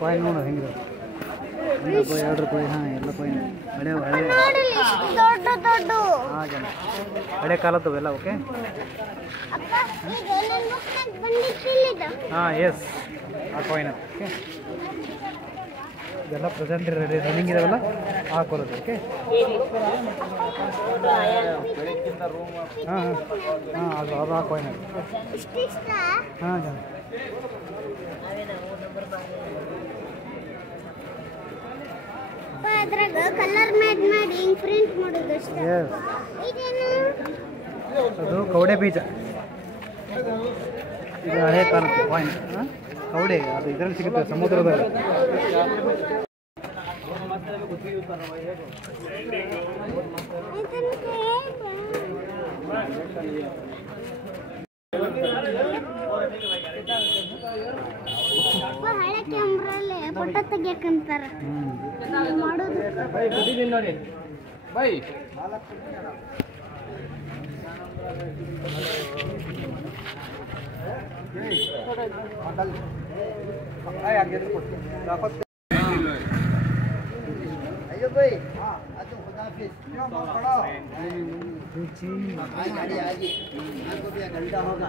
Coin ನೋಡು ಹೆಂಗಿದೆ. ₹1 ₹2 ಹಾಂ ಎಲ್ಲ ಕಾಯಿನ್ ಹಳೆ ಹಳೆ ಹಾಂ ಹಳೆ ಕಾಲದ್ದು ಎಲ್ಲ. ಓಕೆ ಹಾಂ ಎಸ್ ಆ ಕಾಯಿನ್ ಓಕೆ ಇದೆಲ್ಲ ಪ್ರೆಸೆಂಟ್ ರನ್ನಿಂಗ್ ಇದಾವಲ್ಲ ಹಾಕೊಳ್ಳೋದು. ಓಕೆ ಹಾಂ ಹಾಂ ಅದು ಅದು ಆ ಕಾಯಿನ್ ಹಾಂ ಜನ ಅದ್ರಾಗ ಕಲರ್ ಮಾಡಿ ಪ್ರಿಂಟ್ ಮಾಡೋದು ಅಷ್ಟೇ. ಅದು ಕವಡೆ ಬೀಜ. ಇದು ಹಳೆ ಕಾಲದ ಕಾಯಿನ್ ಕವಡೆ. ಅದು ಇದರಲ್ಲಿ ಸಿಗುತ್ತೆ ಸಮುದ್ರದಲ್ಲಿ. ಹಳೆ ಕ್ಯಾಮ್ರಲ್ಲಿ ಫೋಟೋ ತೆಗಿಯಕ್ಕಂತಾರ ಮಾಡೋದು. अयो भाई आज तो खुदाफिज क्यों बहुत खड़ा हो गाड़ी आ गई आपको भी घंटा होगा।